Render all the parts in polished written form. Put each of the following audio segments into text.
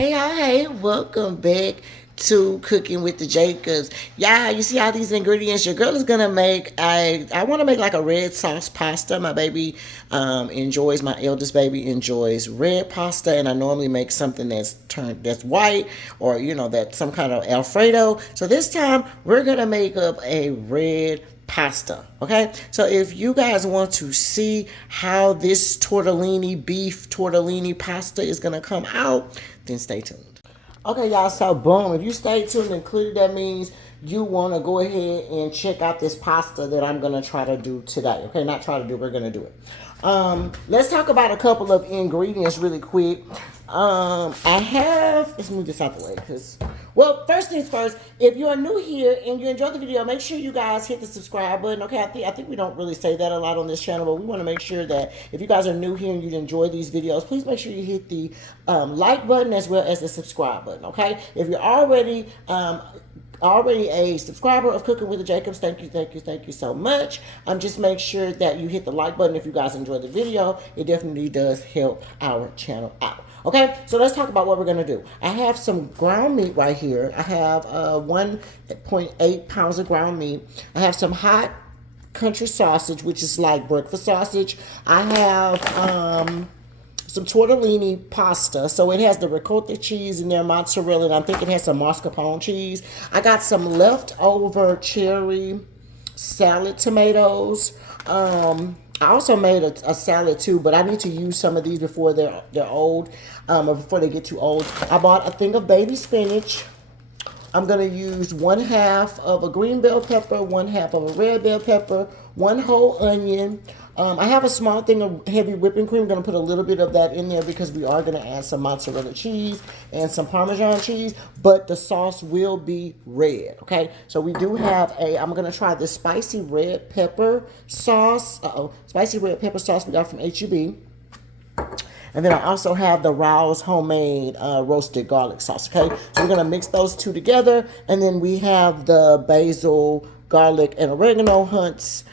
Hey, y'all, hey, welcome back to Cooking with the Jacobs. Yeah, you see all these ingredients. Your girl is gonna make. I want to make like a red sauce pasta. My baby enjoys. My eldest baby enjoys red pasta, and I normally make something that's white, or that's some kind of Alfredo. So this time we're gonna make up a red pasta. Okay, so if you guys want to see how this tortellini beef tortellini pasta is gonna come out, then stay tuned. Okay, y'all, so boom, if you stay tuned and clearly that means you want to go ahead and check out this pasta that I'm going to try to do today. Okay, not try to do, we're going to do it. Let's talk about a couple of ingredients really quick. Let's move this out the way because, well, first things first, if you are new here and you enjoyed the video, make sure you guys hit the subscribe button. Okay, I think we don't really say that a lot on this channel, but we want to make sure that if you guys are new here and you enjoy these videos, please make sure you hit the like button as well as the subscribe button. Okay, if you're already a subscriber of Cooking with the Jacobs, thank you so much. Just make sure that you hit the like button if you guys enjoyed the video. It definitely does help our channel out. Okay, so let's talk about what we're gonna do. I have some ground meat right here. I have 1.8 pounds of ground meat. I have some hot country sausage, which is like breakfast sausage. I have some tortellini pasta. So it has the ricotta cheese in there, mozzarella, and I think it has some mascarpone cheese. I got some leftover cherry salad tomatoes. I also made a salad too, but I need to use some of these before they're old, or before they get too old. I bought a thing of baby spinach. I'm going to use 1/2 of a green bell pepper, 1/2 of a red bell pepper, 1 whole onion. I have a small thing of heavy whipping cream. I'm going to put a little bit of that in there because we are going to add some mozzarella cheese and some Parmesan cheese, but the sauce will be red, okay? So we do have I'm going to try the spicy red pepper sauce. Spicy red pepper sauce we got from H-E-B. And then I also have the Rouse homemade roasted garlic sauce, okay? So we're going to mix those two together. And then we have the basil, garlic, and oregano Hunt's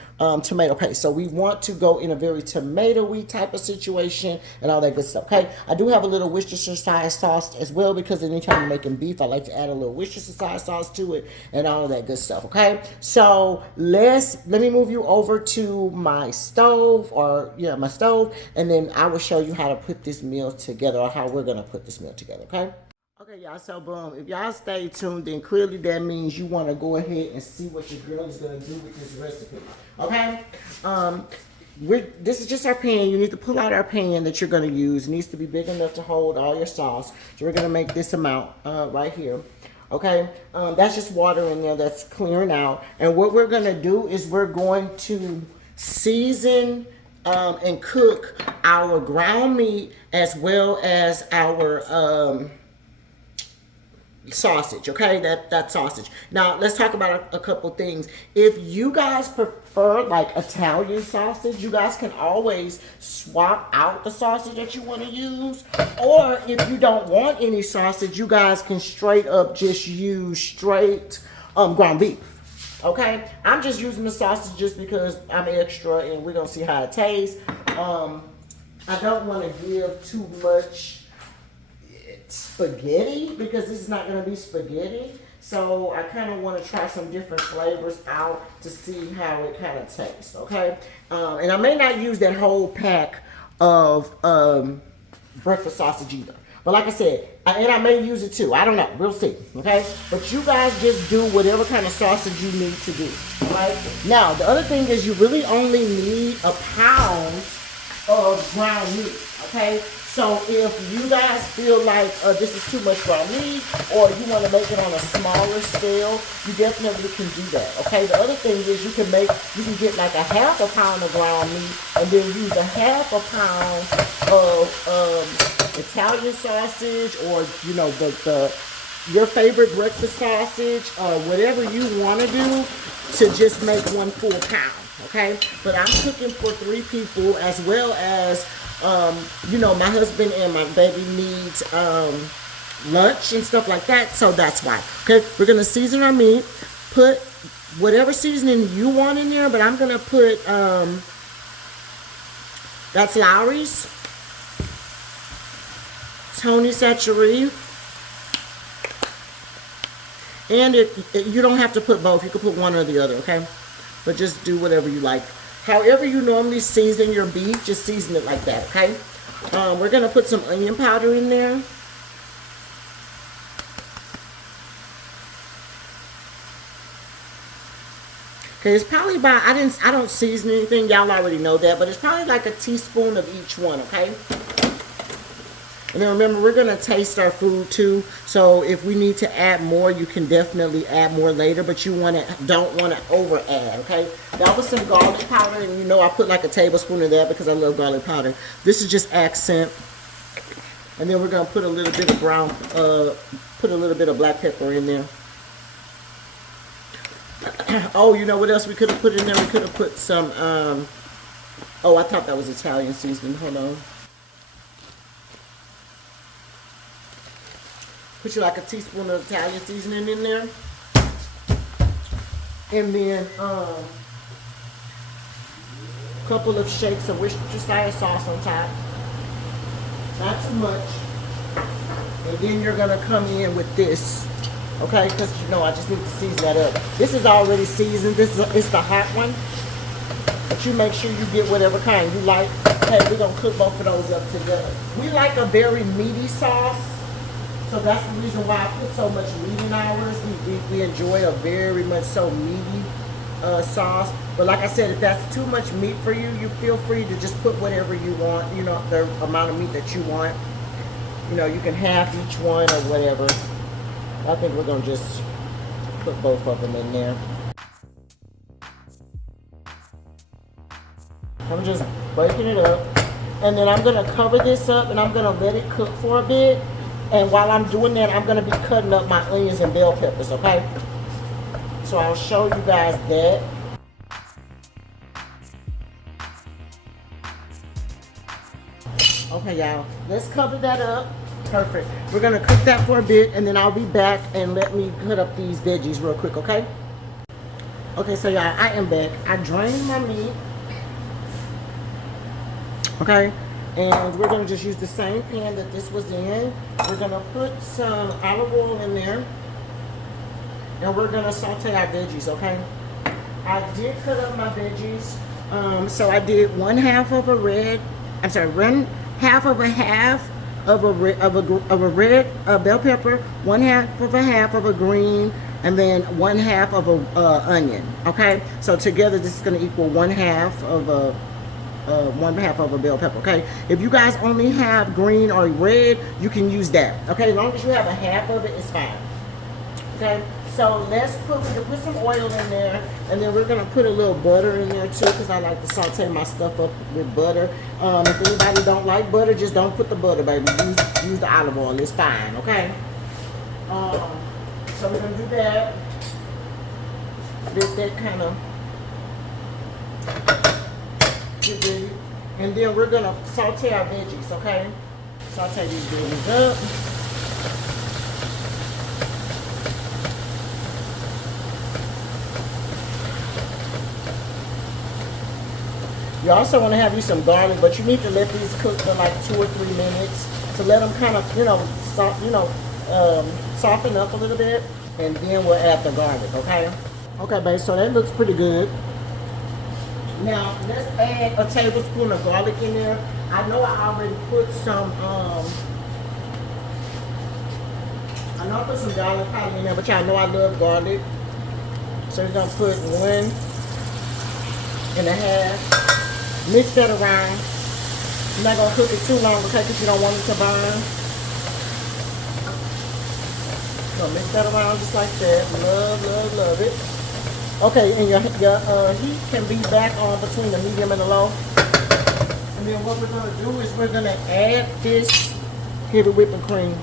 tomato paste. So we want to go in a very tomato-y type of situation and all that good stuff, okay? I do have a little Worcestershire sauce as well because anytime you're making beef, I like to add a little Worcestershire sauce to it and all of that good stuff, okay? So let me move you over to my stove, my stove, and then I will show you how to put this meal together, or how we're going to put this meal together, okay? Okay, y'all, so boom, if y'all stay tuned, then clearly that means you want to go ahead and see what your girl is going to do with this recipe, okay? This is just our pan. You need to pull out our pan that you're going to use. It needs to be big enough to hold all your sauce. So we're going to make this amount right here, okay? That's just water in there that's clearing out. And what we're going to do is we're going to season and cook our ground meat as well as our sausage, okay? That sausage. Now let's talk about a couple things. If you guys prefer like Italian sausage, you guys can always swap out the sausage that you want to use, or if you don't want any sausage, you guys can straight up just use straight ground beef. Okay, I'm just using the sausage just because I'm extra and we're gonna see how it tastes. I don't want to give too much spaghetti because this is not going to be spaghetti, so I kind of want to try some different flavors out to see how it kind of tastes, okay? And I may not use that whole pack of breakfast sausage either, but like I said, and I may use it too, I don't know, we'll see, okay? But you guys just do whatever kind of sausage you need to do, right? Now the other thing is you really only need a pound of ground meat, okay? So if you guys feel like this is too much ground meat, or you want to make it on a smaller scale, you definitely can do that, okay? The other thing is you can get like a 1/2 pound of ground meat and then use a 1/2 pound of Italian sausage, or your favorite breakfast sausage, whatever you want to do to just make 1 full pound, okay? But I'm cooking for 3 people, as well as my husband and my baby needs lunch and stuff like that, so that's why. Okay, we're gonna season our meat, put whatever seasoning you want in there, but I'm gonna put that's Lowry's, Tony Chachere, And you don't have to put both. You can put one or the other, okay? But just do whatever you like. However you normally season your beef, just season it like that, okay? We're going to put some onion powder in there. Okay, it's probably about, I don't season anything. Y'all already know that. But it's probably like a teaspoon of each one, okay? And then remember, we're going to taste our food too. So if we need to add more, you can definitely add more later. But you don't want to over add, okay? That was some garlic powder. And you know I put like a tablespoon of that because I love garlic powder. This is just accent. And then we're going to put a little bit of put a little bit of black pepper in there. Oh, you know what else we could have put in there? We could have put some, oh, I thought that was Italian seasoning. Hold on. Put you like a teaspoon of Italian seasoning in there. And then a couple of shakes of Worcestershire sauce on top. Not too much. And then you're going to come in with this. Okay, because you know I just need to season that up. This is already seasoned. It's the hot one. But you make sure you get whatever kind you like. Hey, we're going to cook both of those up together. We like a very meaty sauce. So that's the reason why I put so much meat in ours. We enjoy a very much so meaty sauce. But like I said, if that's too much meat for you, you feel free to just put whatever you want. You know, the amount of meat that you want. You know, you can half each one or whatever. I think we're going to just put both of them in there. I'm just breaking it up. And then I'm going to cover this up and I'm going to let it cook for a bit. And while I'm doing that, I'm going to be cutting up my onions and bell peppers, okay? So I'll show you guys that. Okay, y'all. Let's cover that up. Perfect. We're going to cook that for a bit, and then I'll be back and let me cut up these veggies real quick, okay? Okay, so y'all, I am back. I drained my meat. Okay? And we're going to just use the same pan that this was in. We're going to put some olive oil in there. And we're going to saute our veggies, okay? I did cut up my veggies. So I did 1/2 of a red, I'm sorry, 1/2 of a half of a red bell pepper, 1/2 of a half of a green, and then 1/2 of a onion. Okay, so together this is going to equal 1/2 of a 1/2 of a bell pepper. Okay, if you guys only have green or red, you can use that. Okay, as long as you have a half of it, it's fine. Okay, so we can put some oil in there, and then we're gonna put a little butter in there too, because I like to saute my stuff up with butter. If anybody don't like butter, just don't put the butter, baby. Use the olive oil. It's fine. Okay. So we're gonna do that. Let that kind of get ready, and then we're gonna saute our veggies. Okay. Saute these veggies up. You also want to have you some garlic, but you need to let these cook for like 2 or 3 minutes to let them kind of, soften up a little bit, and then we'll add the garlic. Okay. Okay, babe. So that looks pretty good. Now let's add a tablespoon of garlic in there. I know I already put some. I know I put some garlic powder in there, but y'all know I love garlic. So we're gonna put 1 1/2. Mix that around. You're not going to cook it too long, okay, because you don't want it to burn. So mix that around just like that. Love, love, love it. Okay, and your heat can be back on between the medium and the low. And then what we're going to do is we're going to add this heavy whipping cream.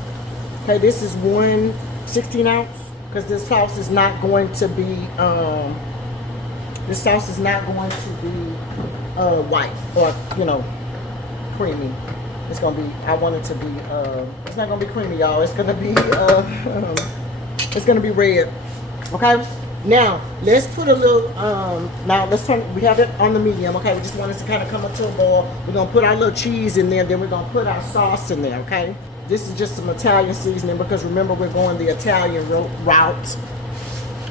Okay, this is 1 16 ounce, because this sauce is not going to be, white or creamy. It's gonna be, I want it to be it's not gonna be creamy, y'all. It's gonna be red. Okay, now let's put a little now let's turn, we have it on the medium. Okay, we just want it to kind of come up to a boil. We're gonna put our little cheese in there, then we're gonna put our sauce in there. Okay, this is just some Italian seasoning, because remember, we're going the Italian route.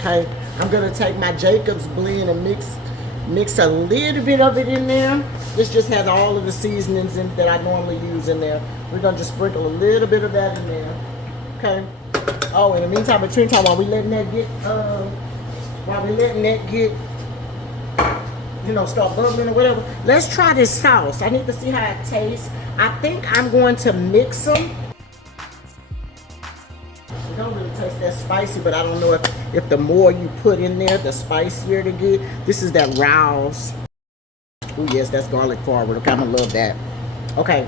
Okay, I'm gonna take my Jacob's blend and mix a little bit of it in there. This just has all of the seasonings in, that I normally use in there. We're gonna just sprinkle a little bit of that in there. Okay. Oh, in the meantime, between time, while we letting that get, you know, start bubbling or whatever, let's try this sauce. I need to see how it tastes. I think I'm going to mix them. It don't really taste that spicy, but I don't know if the more you put in there, the spicier to get. This is that Rouse. Oh yes, that's garlic forward. Okay, I'm gonna love that. Okay,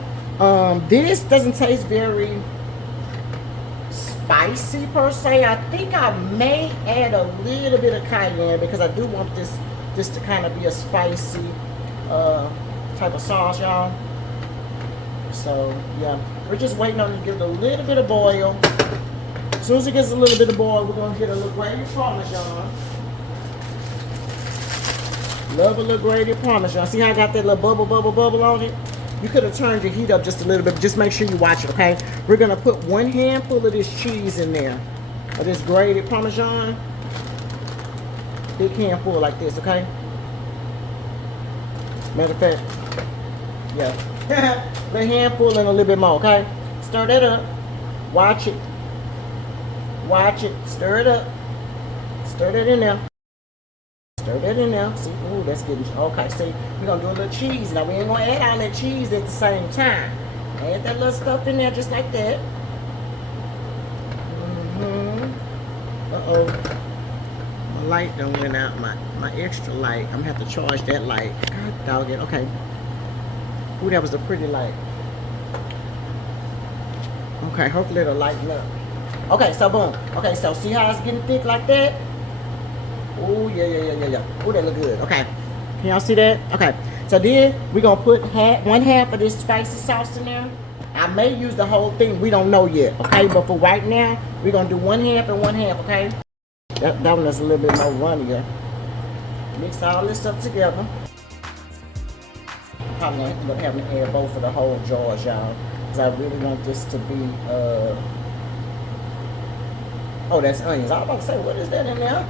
this doesn't taste very spicy per se. I think I may add a little bit of cayenne because I do want this to kind of be a spicy type of sauce, y'all. So yeah, we're just waiting on it to give it a little bit of boil. As soon as it gets a little bit of boil, we're gonna get a little grated Parmesan. Love a little grated Parmesan. See how I got that little bubble on it? You could have turned your heat up just a little bit. Just make sure you watch it, okay? We're gonna put 1 handful of this cheese in there, of this grated Parmesan. Big handful like this, okay? Matter of fact, yeah. A handful and a little bit more, okay? Stir that up. Watch it. Watch it. Stir it up. Stir that in there. Stir that in there. See, ooh, that's getting, okay, see, we're gonna do a little cheese. Now, we ain't gonna add all that cheese at the same time. Add that little stuff in there just like that. Uh-oh. My light done went out, my extra light. I'm gonna have to charge that light. God dog it, okay. Ooh, that was a pretty light. Okay, hopefully it'll lighten up. Okay, so boom. Okay, so see how it's getting thick like that? Oh, yeah. Oh, that look good. Okay. Can y'all see that? Okay. So then we're going to put 1/2 of this spicy sauce in there. I may use the whole thing. We don't know yet. Okay. But for right now, we're going to do 1/2 and 1/2. Okay. That one is a little bit more runnier. Mix all this up together. Probably going to end up having to add both of the whole jars, y'all. Because I really want this to be... Oh, that's onions. I was about to say, what is that in there?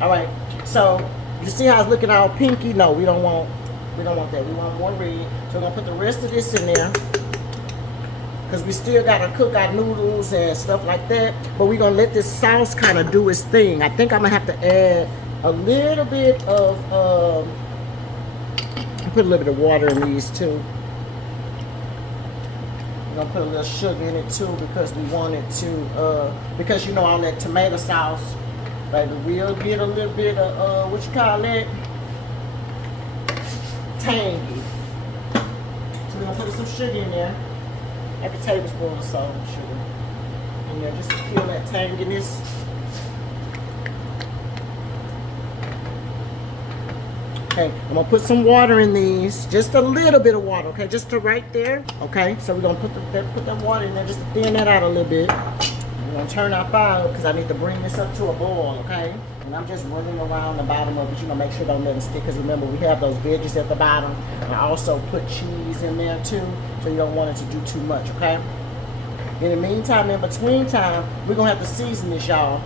All right. So you see how it's looking all pinky? No, we don't want that. We want more red. So we're gonna put the rest of this in there because we still gotta cook our noodles and stuff like that. But we're gonna let this sauce kind of do its thing. I think I'm gonna have to add a little bit of put a little bit of water in these too. We're gonna put a little sugar in it too because we want it to because you know all that tomato sauce, baby, we'll get a little bit of what you call that, tangy. So we're gonna put some sugar in there, like a tablespoon or so of sugar in there, just to kill that tanginess. Okay, I'm gonna put some water in these, just a little bit of water, okay, just to right there. Okay, so we're gonna put that water in there just to thin that out a little bit. We're gonna turn our fire up because I need to bring this up to a boil, okay? And I'm just running around the bottom of it, you know, make sure don't let it stick because remember we have those veggies at the bottom. I also put cheese in there too, so you don't want it to do too much, okay? In the meantime, in between time, we're gonna have to season this, y'all.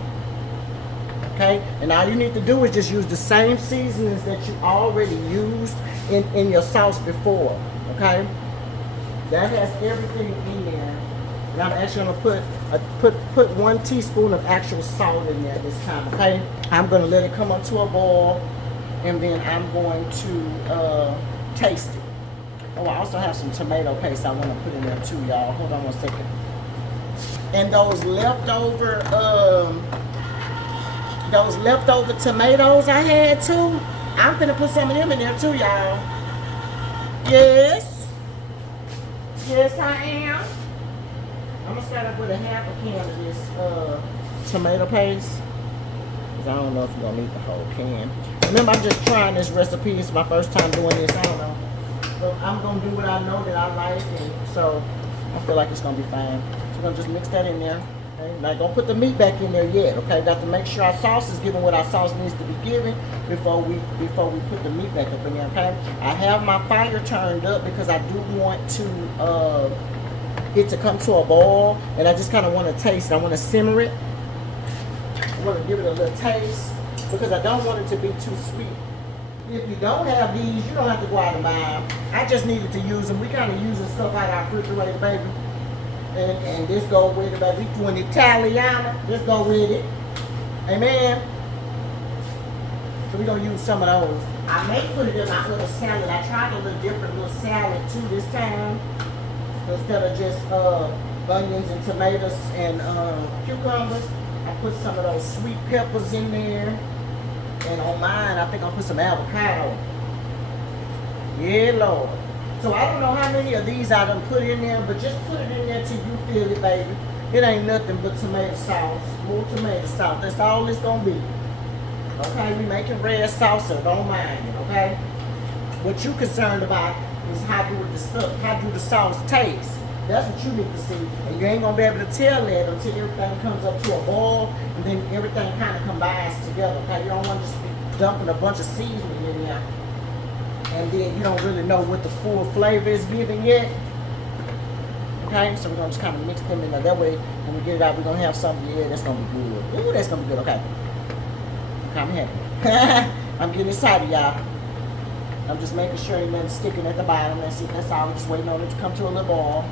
Okay, and all you need to do is just use the same seasonings that you already used in your sauce before. Okay, that has everything in there. And I'm actually gonna put 1 teaspoon of actual salt in there this time. Okay, I'm gonna let it come up to a boil, and then I'm going to taste it. Oh, I also have some tomato paste I want to put in there too, y'all. Hold on 1 second. And those leftover tomatoes I had too, I'm gonna put some of them in there too, y'all. Yes, I am. I'm gonna start up with a 1/2 can of this tomato paste, because I don't know if you're gonna need the whole can. Remember, I'm just trying this recipe. It's my first time doing this. I don't know, but I'm gonna do what I know that I like, and so I feel like it's gonna be fine. So we're gonna just mix that in there. Okay, not gonna put the meat back in there yet. Okay, got to make sure our sauce is giving what our sauce needs to be giving before we put the meat back up in there. Okay, I have my fire turned up because I do want to it to come to a boil, and I just kind of want to taste it. I want to simmer it. want to give it a little taste because I don't want it to be too sweet. If you don't have these, you don't have to go out and buy them. I just needed to use them. We kind of using stuff out of our refrigerator, baby. And this go with it, baby. We doing Italiana. This go with it. Amen. So we're going to use some of those. I may put it in my little salad. I tried a little different little salad too this time. Instead of just onions and tomatoes and cucumbers, I put some of those sweet peppers in there. And on mine, I think I'll put some avocado. Yeah, Lord. So I don't know how many of these I done put in there, but just put it in there till you feel it, baby. It ain't nothing but tomato sauce. More tomato sauce. That's all it's gonna be. Okay, we making red salsa, don't mind it, okay? What you concerned about is how do the sauce taste. That's what you need to see. And you ain't gonna be able to tell that until everything comes up to a boil and then everything kind of combines together. Okay, you don't want to just be dumping a bunch of seasoning in there and then you don't really know what the full flavor is giving yet. Okay, so we're gonna just kind of mix them in there. That way, when we get it out, we're gonna have something. Yeah, that's gonna be good. Ooh, that's gonna be good. Okay, I'm happy. I'm getting excited, y'all. I'm just making sure ain't nothing sticking at the bottom. That's it. That's all. We're just waiting on it to come to a little boil.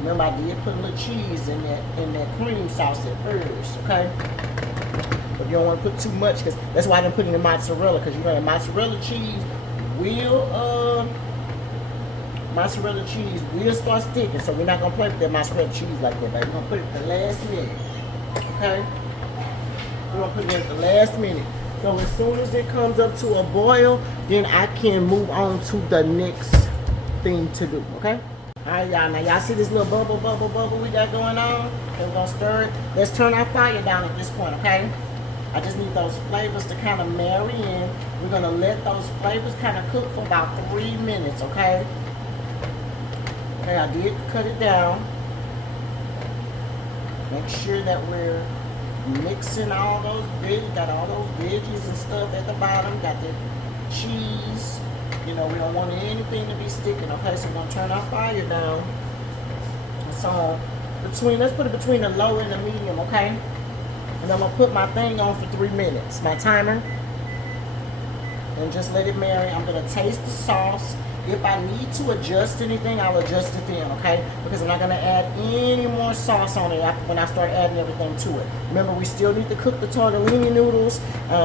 Remember, I did put a little cheese in that cream sauce at first, okay? But you don't want to put too much because that's why I didn't put in the mozzarella, because you know the mozzarella cheese will start sticking. So we're not gonna play with that mozzarella cheese like that, baby. We're gonna put it at the last minute, okay? We're gonna put it in at the last minute. So as soon as it comes up to a boil, then I can move on to the next thing to do, okay? All right, y'all. Now, y'all see this little bubble we got going on? Okay, we're going to stir it. Let's turn our fire down at this point, okay? I just need those flavors to kind of marry in. We're going to let those flavors kind of cook for about 3 minutes, okay? Okay, I did cut it down. Make sure that we're mixing all those veggies. Got all those veggies and stuff at the bottom. Got the cheese. You know, we don't want anything to be sticking, okay? So we're gonna turn our fire down. So let's put it between the low and the medium, okay? And I'm gonna put my thing on for 3 minutes, my timer. And just let it marry. I'm gonna taste the sauce. If I need to adjust anything, I'll adjust it then, okay? Because I'm not gonna add any more sauce on it when I start adding everything to it. Remember, we still need to cook the tortellini noodles.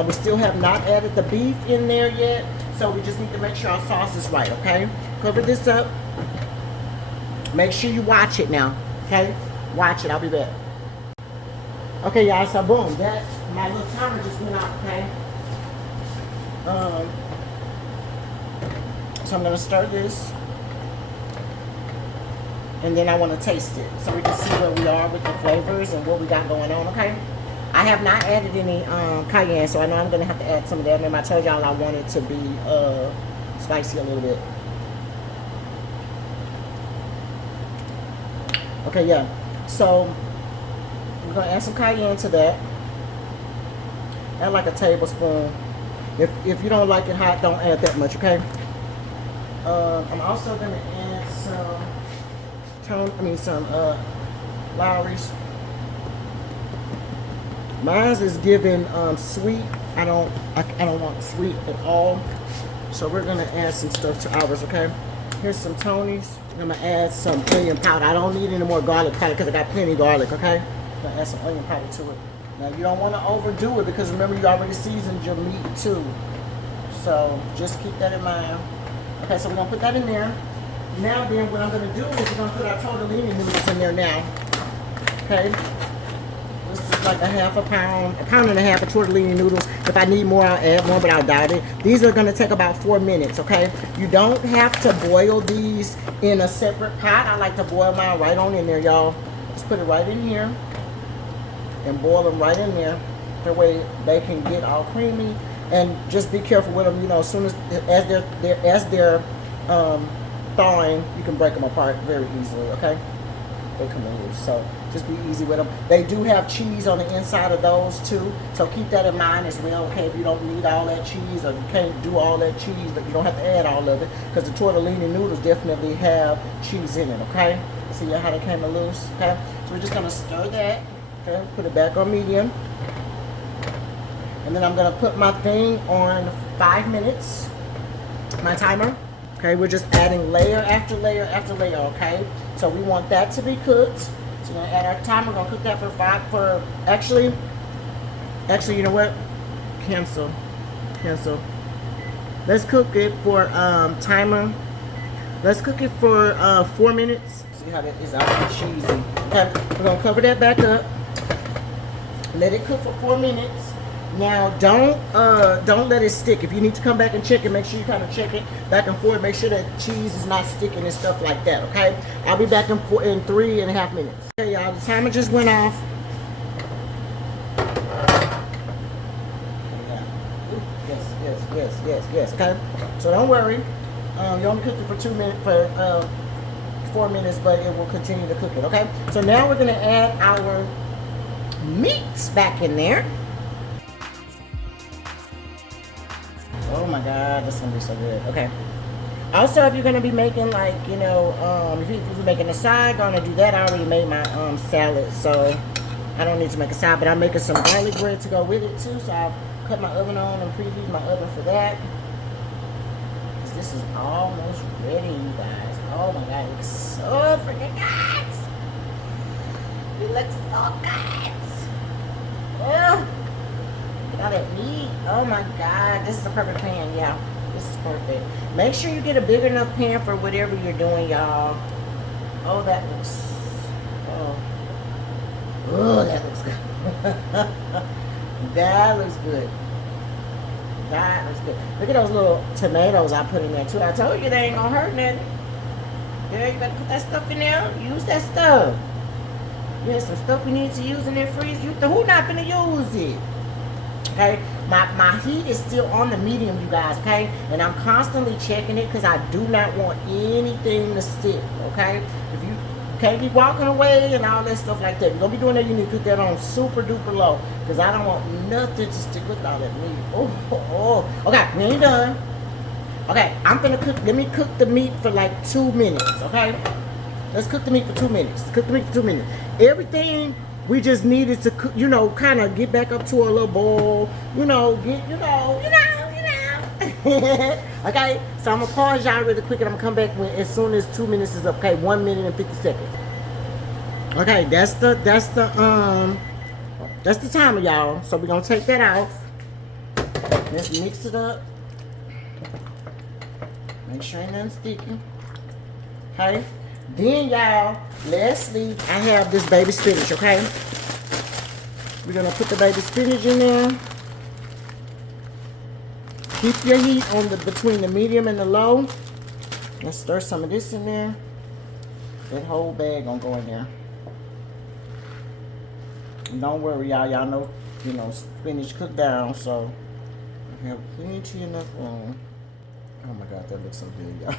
We still have not added the beef in there yet. So we just need to make sure our sauce is right, okay? Cover this up. Make sure you watch it now, okay? Watch it, I'll be back. Okay, y'all, so boom, my little timer just went out, okay? So I'm gonna stir this. And then I wanna taste it so we can see where we are with the flavors and what we got going on, okay? I have not added any cayenne, so I know I'm going to have to add some of that. Remember, I told y'all I want it to be spicy a little bit. Okay, yeah. So, we're going to add some cayenne to that. Add like a tablespoon. If you don't like it hot, don't add that much, okay? I'm also going to add some Lowry's. Mine is giving sweet. I don't want sweet at all. So we're gonna add some stuff to ours, okay? Here's some Tony's. I'm gonna add some onion powder. I don't need any more garlic powder because I got plenty of garlic, okay? I'm gonna add some onion powder to it. Now you don't want to overdo it because remember you already seasoned your meat too. So just keep that in mind. Okay, so we're gonna put that in there. Now then what I'm gonna do is we're gonna put our tortellini noodles in there now. Okay? This is like a pound and a half of tortellini noodles. If I need more, I'll add more, but I doubt it. These are gonna take about 4 minutes, okay? You don't have to boil these in a separate pot. I like to boil mine right on in there, y'all. Just put it right in here and boil them right in there. That way they can get all creamy. And just be careful with them, you know, as soon as they're thawing, you can break them apart very easily, okay? They come loose, so just be easy with them. They do have cheese on the inside of those too, so keep that in mind as well, okay? If you don't need all that cheese or you can't do all that cheese, but you don't have to add all of it because the tortellini noodles definitely have cheese in it, okay? See how they came loose, okay? So we're just gonna stir that, okay? Put it back on medium. And then I'm gonna put my thing on 5 minutes, my timer. Okay, we're just adding layer after layer after layer, okay? So we want that to be cooked. So we're gonna add our timer, we're gonna cook that for actually, you know what? Cancel. Let's cook it for, timer. Let's cook it for 4 minutes. See how that is out cheesy. Okay, we're gonna cover that back up. Let it cook for 4 minutes. Now don't let it stick. If you need to come back and check it, make sure you kind of check it back and forth. Make sure that cheese is not sticking and stuff like that. Okay, I'll be back in 3.5 minutes. Okay, y'all, the timer just went off. Yes. Okay, so don't worry. You only cooked it for 4 minutes, but it will continue to cook it. Okay, so now we're gonna add our meats back in there. Oh my God, this is gonna be so good. Okay. Also, if you're gonna be making like, you know, if you're making a side, gonna do that. I already made my salad, so I don't need to make a side. But I'm making some garlic bread to go with it too. So I've cut my oven on and preheat my oven for that. Cause this is almost ready, you guys. Oh my God, it looks so freaking good. It looks so good. Oh. All that meat. Oh my God, this is a perfect pan, yeah. This is perfect. Make sure you get a big enough pan for whatever you're doing, y'all. Oh, that looks. Oh, that looks good. That looks good. That looks good. Look at those little tomatoes I put in there too. I told you they ain't gonna hurt nothing. Yeah, you better put that stuff in there. Use that stuff. There's some stuff we need to use in there freeze. Who not gonna use it? Okay, my heat is still on the medium, you guys, okay? And I'm constantly checking it because I do not want anything to stick, okay? If you can't be walking away and all that stuff like that, you're gonna be doing that, you need to put that on super duper low because I don't want nothing to stick with all that meat. Oh. Okay, we ain't done. Okay, I'm gonna cook, let me cook the meat for like 2 minutes, okay? Let's cook the meat for 2 minutes. Cook the meat for 2 minutes. Everything we just needed to cook, you know, kind of get back up to a little boil, you know, Okay, so I'm gonna pause y'all really quick and I'm gonna come back as soon as 2 minutes is up. Okay, 1 minute and 50 seconds. Okay, that's the timer, y'all. So we're gonna take that out. Let's mix it up. Make sure ain't nothing sticky. Okay. Then, y'all, lastly, I have this baby spinach, okay? We're going to put the baby spinach in there. Keep your heat on between the medium and the low. Let's stir some of this in there. That whole bag going to go in there. And don't worry, y'all. Y'all know, you know, spinach cooked down, so we have plenty enough room. Oh, my God, that looks so good, y'all.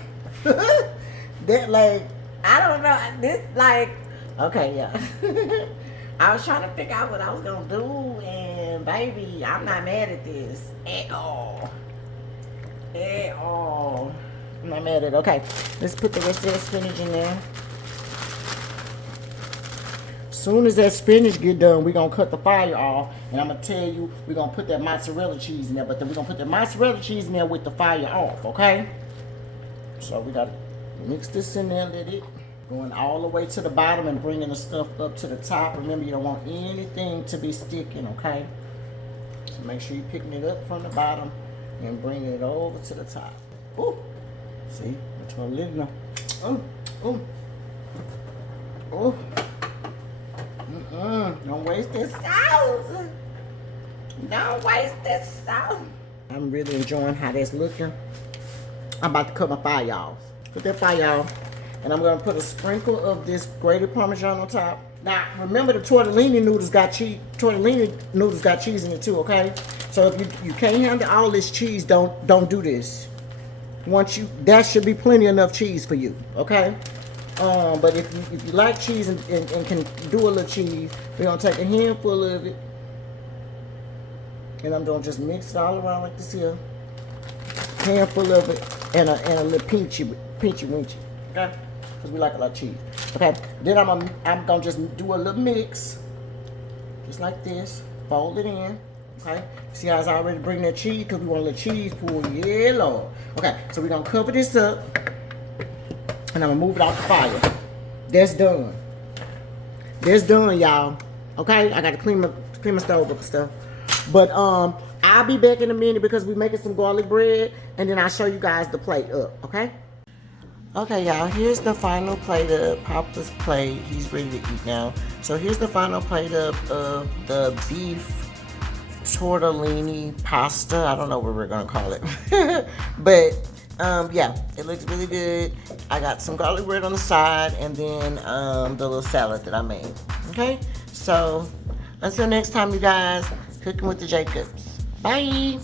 That, like... I don't know. This, like, okay, yeah. I was trying to figure out what I was going to do, and baby, I'm not mad at this at all. At all. I'm not mad at it. Okay, let's put the rest of that spinach in there. As soon as that spinach get done, we're going to cut the fire off, and I'm going to tell you, we're going to put that mozzarella cheese in there, but then we're going to put the mozzarella cheese in there with the fire off, okay? So we got to mix this in there, let it going all the way to the bottom and bringing the stuff up to the top. Remember, you don't want anything to be sticking, okay? So make sure you're picking it up from the bottom and bringing it over to the top. Ooh, see, that's what I'm letting know. Don't waste this sauce. Don't waste this sauce. I'm really enjoying how that's looking. I'm about to cut my fire off. Put that fire off. And I'm going to put a sprinkle of this grated Parmesan on top. Now, remember the tortellini noodles got cheese. Tortellini noodles got cheese in it too, okay? So if you can't handle all this cheese, don't do this. That should be plenty enough cheese for you, okay? But if you like cheese and can do a little cheese, we're going to take a handful of it. And I'm going to just mix it all around like this here. Handful of it and a little pinchy winchy, okay? Because we like a lot of cheese. Okay, then I'm gonna just do a little mix, just like this. Fold it in. Okay, see how it's already bringing that cheese because we want to let cheese pool. Yeah, Lord. Okay, so we're gonna cover this up, and I'm gonna move it off the fire. That's done. That's done, y'all. Okay, I gotta clean my stove up and stuff. But I'll be back in a minute because we're making some garlic bread, and then I'll show you guys the plate up. Okay. Okay, y'all, here's the final plate of Papa's plate. He's ready to eat now. So here's the final plate of the beef tortellini pasta. I don't know what we're gonna call it. But yeah, it looks really good. I got some garlic bread on the side and then the little salad that I made. Okay, so until next time, you guys, cooking with the Jacobs. Bye.